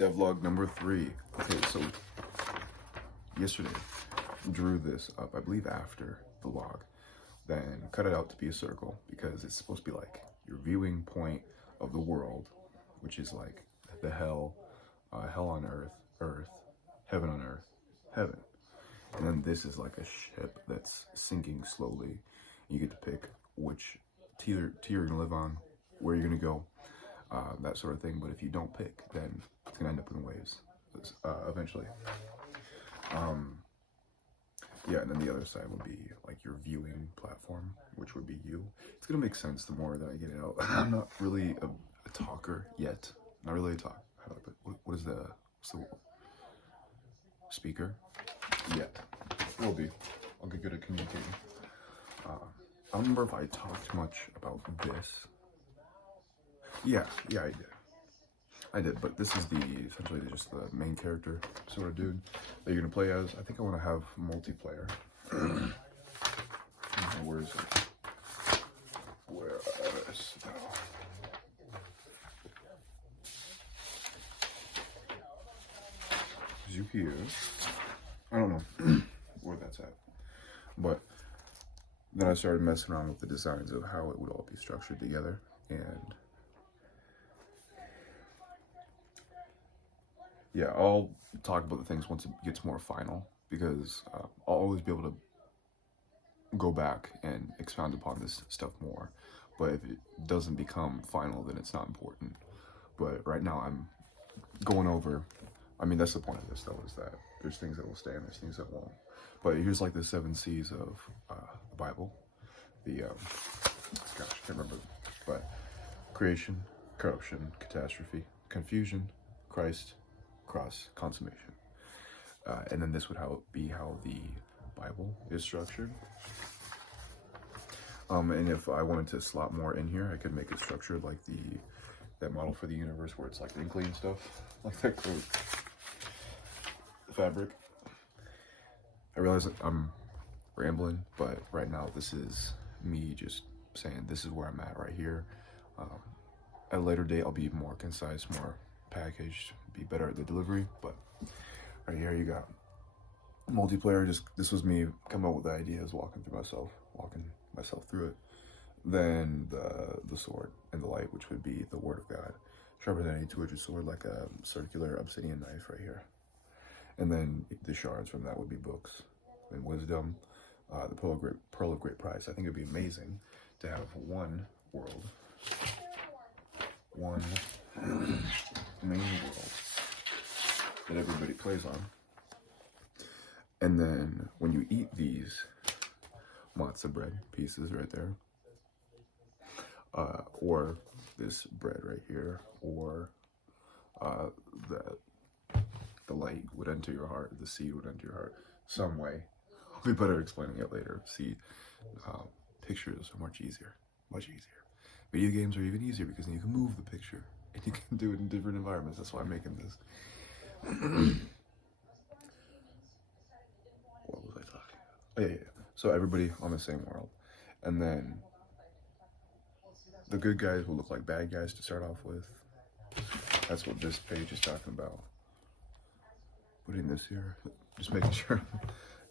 Devlog003. Okay, so yesterday drew this up, I believe after the log, then cut it out to be a circle because it's supposed to be like your viewing point of the world, which is like the hell, hell on earth, earth, heaven on earth, heaven. And then this is like a ship that's sinking slowly. You get to pick which tier you're gonna live on, where you're gonna go, that sort of thing. But if you don't pick, then it's gonna end up in waves eventually. Yeah, and then the other side would be like your viewing platform, which would be you. It's gonna make sense the more that I get it out. I'm not really a talker yet. Not really a talker. How do I put? What is the speaker? Yet. Will be. I'll get good at communicating. I don't remember if I talked much about this. Yeah, I did, but this is essentially just the main character sort of dude that you're gonna play as. I think I want to have multiplayer. Where is it? Where is it? You here? I don't know where that's at, but then I started messing around with the designs of how it would all be structured together, and yeah, I'll talk about the things once it gets more final, because I'll always be able to go back and expound upon this stuff more. But if it doesn't become final, then it's not important. But right now I'm going over, I mean, that's the point of this though, is that there's things that will stay and there's things that won't. But here's like the 7 C's of the Bible. The, gosh, I can't remember, but creation, corruption, catastrophe, confusion, Christ, cross, consummation. And then this would be how the Bible is structured. And if I wanted to slot more in here, I could make it structured like that model for the universe where it's like wrinkly and stuff, like that quote. Fabric. I realize that I'm rambling, but right now this is me just saying this is where I'm at right here. At a later date, I'll be more concise, more packaged, be better at the delivery. But right here, you got multiplayer. This was me coming up with the ideas, walking myself through it. Then the sword and the light, which would be the Word of God, sharper than any two-edged sword, like a circular obsidian knife right here. And then the shards from that would be books and wisdom, the pearl of great price. I think it'd be amazing to have one world, one main world that everybody plays on. And then when you eat these matzah bread pieces right there, or this bread right here, or the light would enter your heart, the seed would enter your heart, some way. I'll be better explaining it later. See, pictures are much easier. Video games are even easier because then you can move the picture and you can do it in different environments. That's why I'm making this. What was I talking about? Oh, yeah. So everybody on the same world. And then the good guys will look like bad guys to start off with. That's what this page is talking about. Putting this here, just making sure I'm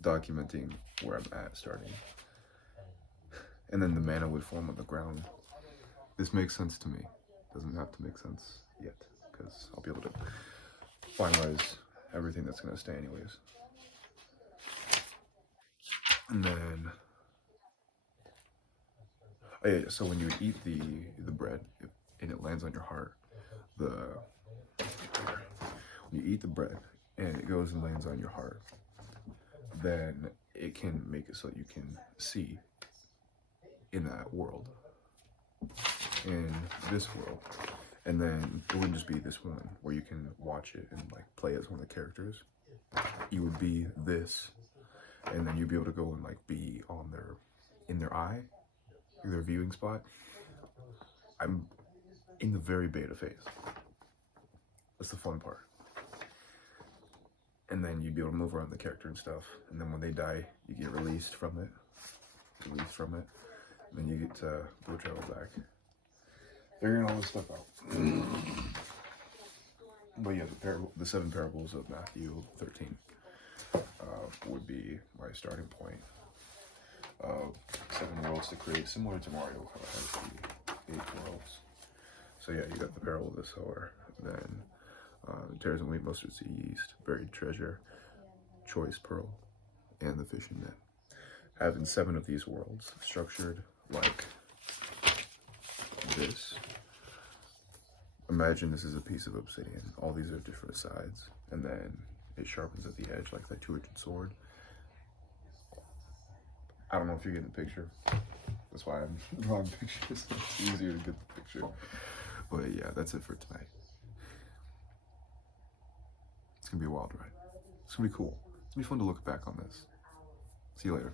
documenting where I'm at starting. And then the mana would form on the ground. This makes sense to me. Doesn't have to make sense yet, because I'll be able to finalize everything that's going to stay anyways. And then, oh yeah, so when you eat the bread and it lands on your heart, when you eat the bread and it goes and lands on your heart, then it can make it so that you can see in that world, in this world. And then it wouldn't just be this one where you can watch it and like play as one of the characters. You would be this, and then you'd be able to go and like be on in their eye, their viewing spot. I'm in the very beta phase. That's the fun part. And then you'd be able to move around the character and stuff. And then when they die, you get released from it. And then you get to go travel back. Figuring all this stuff out. But yeah, the 7 parables of Matthew 13 would be my starting point of 7 worlds to create, similar to Mario, how it has the 8 worlds. So yeah, you got the parable of the sower, then tares and wheat, mustard seed, yeast, buried treasure, choice pearl, and the fishing net. Having 7 of these worlds structured like this. Imagine this is a piece of obsidian. All these are different sides, and then it sharpens at the edge like that two-edged sword. I don't know if you're getting the picture. That's why I'm drawing pictures. It's easier to get the picture. But yeah, that's it for tonight. It's gonna be a wild ride. It's gonna be cool. It's gonna be fun to look back on this. See you later.